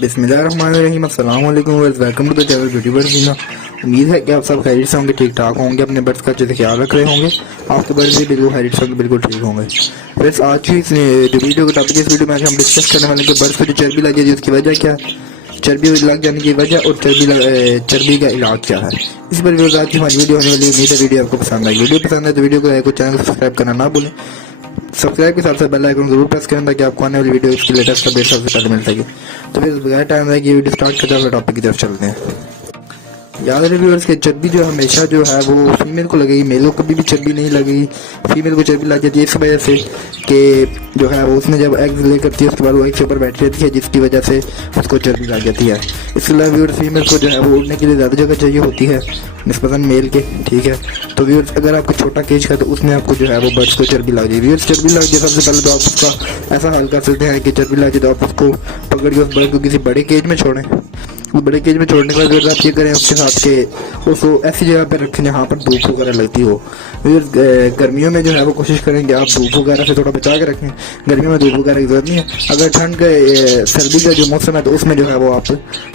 बिस्मिल्लाहिर्रहमानिर्रहीम अस्सलाम वालेकुम welcome to the channel beauty birds Jeena. उम्मीद है कि आप सब खैरियत से होंगे, ठीक ठाक होंगे, अपने बर्ड्स का अच्छे से ख्याल रख रहे होंगे। आपके बर्ड्स भी बिल्कुल खैरियत से होंगे, बिल्कुल ठीक होंगे। फ्रेंड्स, आज की इस जो वीडियो का टॉपिक, इस वीडियो में हम डिस्कस करने वाले कि बर्ड्स को जो चर्बी लग जाती है उसकी वजह क्या है, चर्बी लग जाने की वजह और चर्बी का इलाज क्या है। इस पर आज की हमारी वीडियो होने वाली। उम्मीद है वीडियो आपको पसंद आएगी। वीडियो पसंद है तो वीडियो को चैनल को सब्सक्राइब करना ना भूलें। सब्सक्राइब के साथ साथ बेल आइकन जरूर प्रेस करें ताकि आपको आने वाली वीडियो इसकी लेटेस्ट अपडेट सबसे पहले मिल सके। तो फिर बगैर टाइम लगे वीडियो स्टार्ट करते हैं, टॉपिक की तरफ चलते हैं। याद रहे व्यूअर्स के चर्बी जो हमेशा जो है वो फीमेल को लगेगी, मेलों को कभी भी चर्बी नहीं लगेगी। फीमेल को चर्बी लग जाती है इस वजह से कि जो है वो उसने जब एग्स ले करती है उसके बाद वो एग के ऊपर बैठी रहती है, जिसकी वजह से उसको चर्बी लग जाती है। इसके अलावा व्यूअर्स फीमेल को जो है वो उड़ने के लिए ज़्यादा जगह चाहिए होती है निस्बतन मेल के, ठीक है। तो व्यूअर्स अगर आपको छोटा केज है तो उसमें आपको जो है वो बर्ड्स को चर्बी लग जाएगी। व्यूअर्स चर्बी लग जाए सबसे पहले तो आप उसका ऐसा हल कर सकते हैं कि चर्बी लग जाए तो आप उसको पकड़ के उस बर्ड को किसी बड़े केज में छोड़ें। वो बड़े केज में छोड़ने के बाद आप ये करें उसके साथ के उसको ऐसी जगह पर रखें जहाँ पर धूप वगैरह लगती हो। गर्मियों में जो है वो कोशिश करें कि आप धूप वगैरह से थोड़ा बचा के रखें। गर्मियों में धूप वगैरह की जरूरत नहीं है। अगर ठंड का सर्दी का जो मौसम है तो उसमें जो है वो आप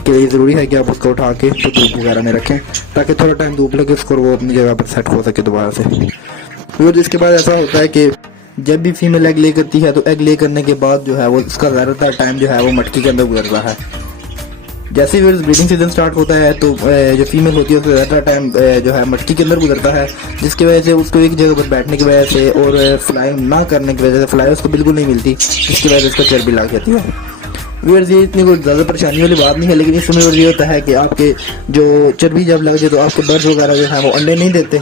के लिए ज़रूरी है कि आप उसको उठा के तो धूप वगैरह में रखें ताकि थोड़ा टाइम धूप लगे उसको, वो अपनी जगह पर सेट हो सके दोबारा से। फिर इसके बाद ऐसा होता है कि जब भी फीमेल एग ले करती है तो एग ले करने के बाद जो है वो उसका ज़्यादातर टाइम जो है वो मटकी के अंदर गुजरता है। जैसे ही ब्रीडिंग सीजन स्टार्ट होता है तो जो फीमेल होती है उसका ज़्यादा टाइम जो है मटकी के अंदर गुजरता है, जिसकी वजह से उसको एक जगह पर बैठने की वजह से और फ्लाई ना करने की वजह से फ्लाई उसको बिल्कुल नहीं मिलती, जिसकी वजह से उसको चर्बी लग जाती है। व्यूअर्स, ये इतनी कोई ज़्यादा परेशानी वाली बात नहीं है, लेकिन इस समय ये होता है कि आपके जो चर्बी जब लग जाए तो आपके बर्ड्स वगैरह जो है वो अंडे नहीं देते।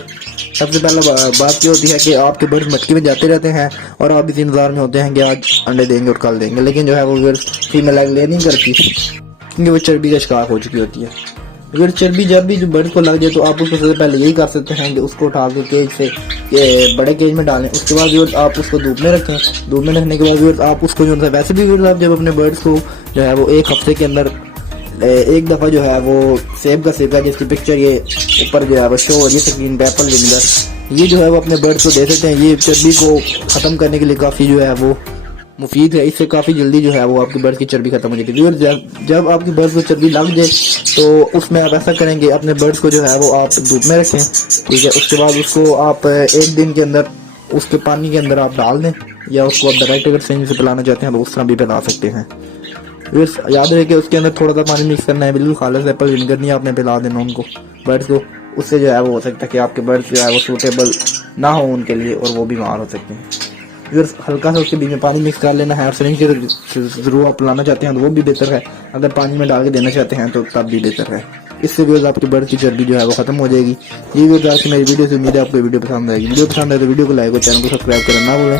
सबसे पहला बात ये होती है कि आपके बर्ड्स मटकी में जाते रहते हैं और आप इस इंतजार में होते हैं कि आज अंडे देंगे और कल देंगे, लेकिन जो है वो व्यूअर्स फीमेल एग ले नहीं करती क्योंकि वो चर्बी का शिकार हो चुकी होती है। अगर चर्बी जब भी जो बर्ड को लग जाए तो आप उसको सबसे पहले यही कर सकते हैं कि उसको उठा के केज से बड़े केज में डालें। उसके बाद जो आप उसको धूप में रखें। धूप में रखने के बाद जो आप उसको जो है वैसे भी आप जब अपने बर्ड्स को जो है वो एक हफ्ते के अंदर एक दफ़ा जो है वो सेब का सिरका जिसकी पिक्चर ये ऊपर जो है वो शो हो रही है स्क्रीन पे, एप्पल विनेगर, ये जो है वो अपने बर्ड्स को दे सकते हैं। ये चर्बी को ख़त्म करने के लिए काफ़ी जो है वो मुफीद है। इससे काफ़ी जल्दी जो है वो आपके बर्ड्स की चर्बी खत्म हो जाएगी। और जब आपकी बर्ड्स को चर्बी लग जाए तो उसमें आप ऐसा करेंगे अपने बर्ड्स को जो है वो आप धूप में रखें, ठीक है। उसके बाद उसको आप एक दिन के अंदर उसके पानी के अंदर आप डाल दें, या उसको आप डायरेक्ट अगर सिंज से पिलाना चाहते हैं तो उस तरह भी पिला सकते हैं। याद रहे कि उसके अंदर थोड़ा सा पानी मिक्स करना है, बिल्कुल खालिस एप्पल विनेगर नहीं आपने पिला देना उनको बर्ड्स को। उससे जो है वो हो सकता है कि आपके बर्ड्स जो है वो सूटेबल ना हो उनके लिए और वो बीमार हो सकते हैं। अगर हल्का सा उसके बीच में पानी मिक्स कर लेना है और सिरिंज से जरूर आप पिलाना चाहते हैं तो वो भी बेहतर है। अगर पानी में डाल के देना चाहते हैं तो तब भी बेहतर है। इससे भी आपके बर्ड की चर्बी जो है वो खत्म हो जाएगी। ये भी आज की मेरी वीडियो से उम्मीद है आपको वीडियो पसंद आएगी। वीडियो पसंद आए तो वीडियो को लाइक और चैनल को सब्सक्राइब करना ना भूलें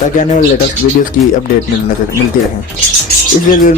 ताकि आने वाले लेटेस्ट वीडियोस की अपडेट मिलती रहे। इसलिए